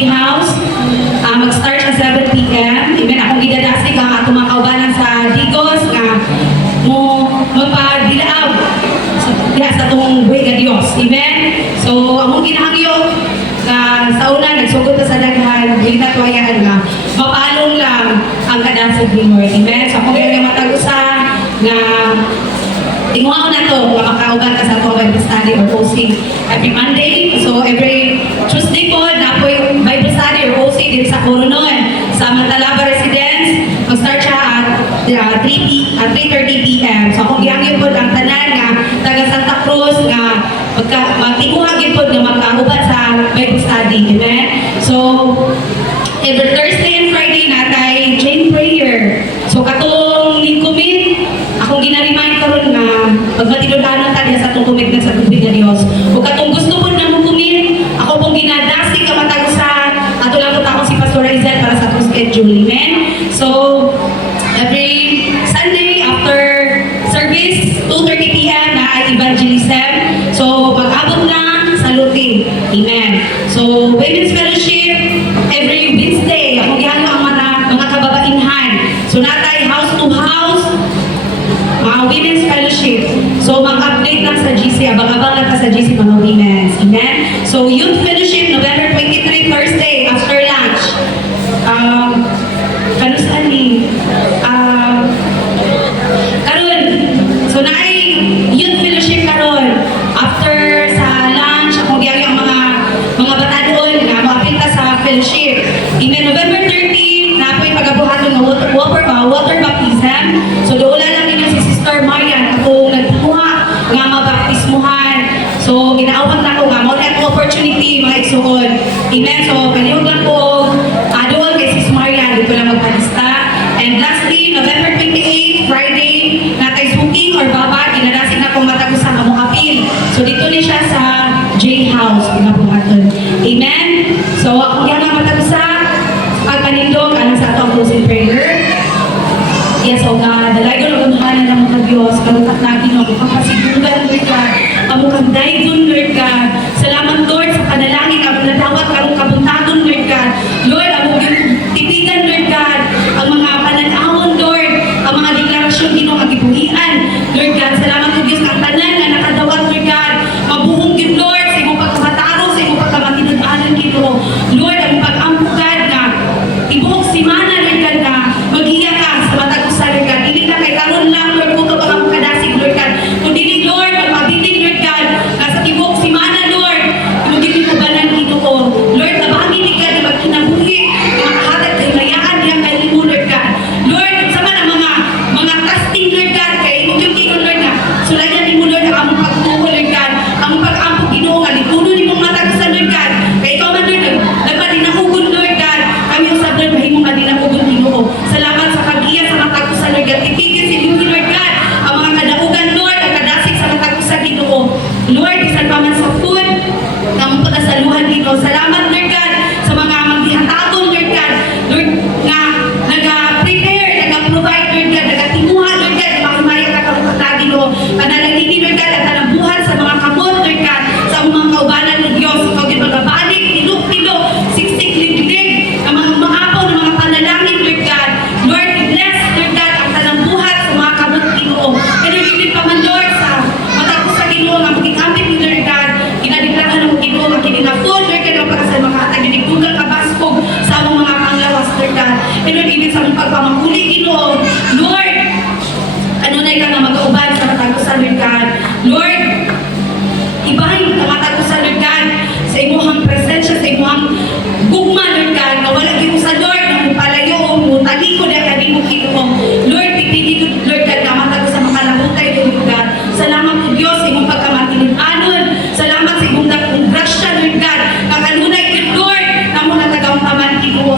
J-House. Mag-start sa 7 p.m. Amen. Akong gidadasig ang atong mga kaubanan sa Digos nga mo magpadilaab sa itong buhay ka Diyos. Amen. So, among ginahangyo sa una, nagsugod na sa daghan, hindi na tuwayaan nga, mapalong lang ang kadasig ni Lord. Amen. So, akong kaya matagusa na tinguhaon na to, makakauban ka sa ito Bible study or hosting every Monday. So, every Tuesday po, na po yung Bible study or hosting din sa Coronon, sa Mantalaba Residence. Mag-start siya at 3:30 p.m. So, akong gihangin po ang tanan nga taga Santa Cruz nga magtinguhagin po nga magkauban sa Bible study. Amen? So, every Thursday and Friday natay chain prayer. So, katong lingkumit, akong ginarimahin karon nga pagmatinudanon ta sa atong kumit sa tubig nga Dios. Ug katong gusto po na mo kumit, ako pong ginadasig ka matagusan ato lang ko si Pastor Rizal para sa atong schedule. Amen. So every Sunday after service 2:30 p.m. na ay evangelism. So pag-abot lang sa luti. Amen. So Women's Fellowship every Wednesday akong gihangyo ang mga kababainhan. So natay house to house Women's Fellowship. So, mag-update lang sa GC. Abang-abang lang ka sa GC mga women's. Amen? So, Youth Fellowship, November 23, Thursday, after lunch. Kano saan ni? Karon. So, naay Youth Fellowship karon. After sa lunch, akong giyari ang mga bata doon na makapinta sa fellowship. Amen? November 30, na po yung pagabuhaton ng water baptism. So, doon lang ninyo si Sister Marian kung nagkuha nga mabaptismuhan. So, ginaawan na ko nga mo na opportunity mga igsuon. Amen. So, kaniyog lang ko doon kay Sis Marian dito lang magpadista. And lastly, November 28, Friday, natay shooting or baba, ginadasig na kong matagusan among appeal. So, dito ni siya sa J-House, pinabuhaton. Amen. So, akong yan ang matagusan, pagpanindog, alam sa ito ang closing prayer. Yes, O God, dalagon ang unahanan ng mga Diyos, kalutat natin ang kapasiguran, Lord God, ang mukang daidun, Lord God. Salamat, Lord, sa panalangin, ang nadawat, karong kabuntagon, Lord God. Lord, ang mong tipigan, Lord God, ang mga pananahon, Lord, ang mga deklarasyon, ginong agibuhian, Lord God. Salamat, O Diyos, ang tanan na nakadawat, Lord God, mabuhong yun, Lord, sa imong pagkamataro, sa imong pagkamatinudanan, Ginoo. Lord, ang pag-ampugan na, ibuhok simana, Lord God, na maghiya ka sa matagusan, Lord God. Dili na kay karon lang, Lord, kung ito ang kadasig, Lord God. Kung dili, Lord, magmabitin, Lord God, nasa ibuhok simana, Lord, imugin ko ba ng Ginoo. Lord, nabangin ni God, magkinabuhi, makahatag kay mayaan niya kay mo, Lord God. Lord, sama na mga casting, Lord God, kay imugin ko, Lord, na sulayan ni mo, Lord, ang pagtuho, Lord God, ang pag-ampo, Ginoo, nga likuno ni mong matagusan, Lord God. Kay ikaw man, Lord, nagmadinahugon, Lord God, kami usab, Lord, mahimong madinahugon, Ginoo. Salamat sa pag-iya sa matagusan, Lord God. Tipigin si Lord, Lord God, ang mga kadaugan, Lord, ang kadasig sa matagusan, Ginoo. Lord, bisan pa man sa food, ang pagkasaluhan, Ginoo. Salamat, Lord God, sa mga magdihantagon, Lord God. Lord, nga nag-prepare, nag-provide, Lord God, nag-timuha, Lord God, na makimaya ka karupat, Ginoo. Panalangini, Lord God, at tanambuhan sa mga kamot, Lord God, sa mga kaubanan ng Diyos. Ikaw din magabalik, tilok-tilok, siksik, liglig, ang mga maapaw ng mga panalangin, Lord God. Lord, bless, Lord God, ang tanambuhan sa mga kamot, Ginoo. And Lord, hindi pa man, Lord, sa matapos sa Ginoo, ang pagkikapit ni Lord God, ginadiklahan ng Ginoo, ang kiningapon, Lord God, ang pagkasal mga taginigugal kabaspog sa among mga panglawas, Lord God. And Lord, ibig sa among pagpamangkuli, Ginoo. Lord, ano na ka nga mag-auban sa matagusan, Lord God. Lord, ibahin ka matagusan, Lord God, sa imuhang presensya, sa imuhang gugma, Lord God, na wala kayo sa Lord, na mupalayo o mutaliko na kanimo, Ginoo. Lord, pipili, Lord God, na matagusan makalahutay, Lord God. Salamat po, Diyos, sa imong pagkamatinudanon. Salamat sa imong dakong grasya, Lord God. Kakanunay, Lord, na muna tagawang taman, Ginoo.